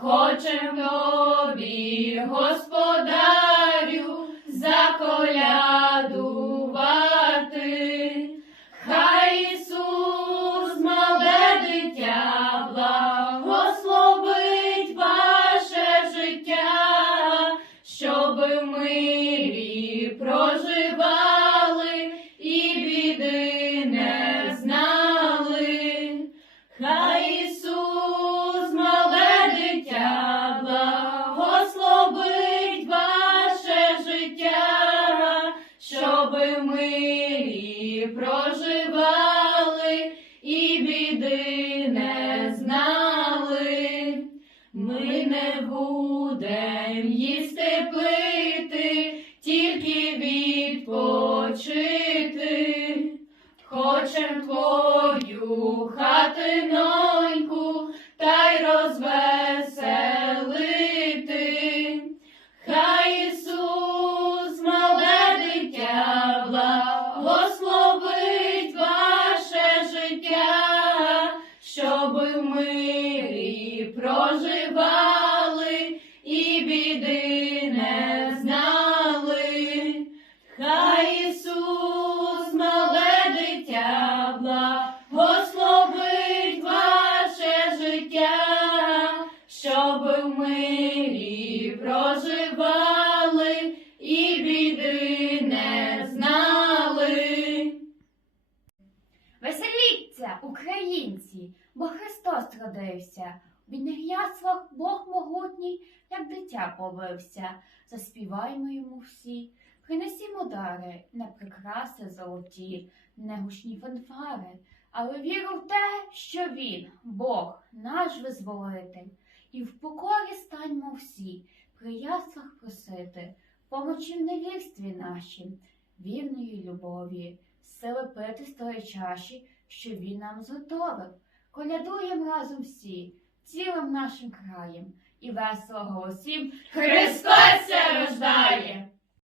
хочем тобі, господарю, заколядувати. Хай Ісус, мале дитя, благословить ваше життя, щоб в Ми не будем їсти пити, тільки відпочити. Хочем твою хатиноньку та й розвеселити. Хай Ісус, мале дитя, благословить ваше життя, щоб в українці, бо Христос родився. В бідних яслах Бог могутній, як дитя повився. Заспіваймо йому всі, принесімо дари, не прикраси золоті, не гучні фанфари, але віру в те, що Він, Бог, наш визволитель, і в покорі станьмо всі, при яслах просити, помочі в невірстві нашім, вірної любові, сили пити з тої чаші, що він нам зготовив. Колядуєм разом всі, цілим нашим краєм, і веселого усім Христос рождає!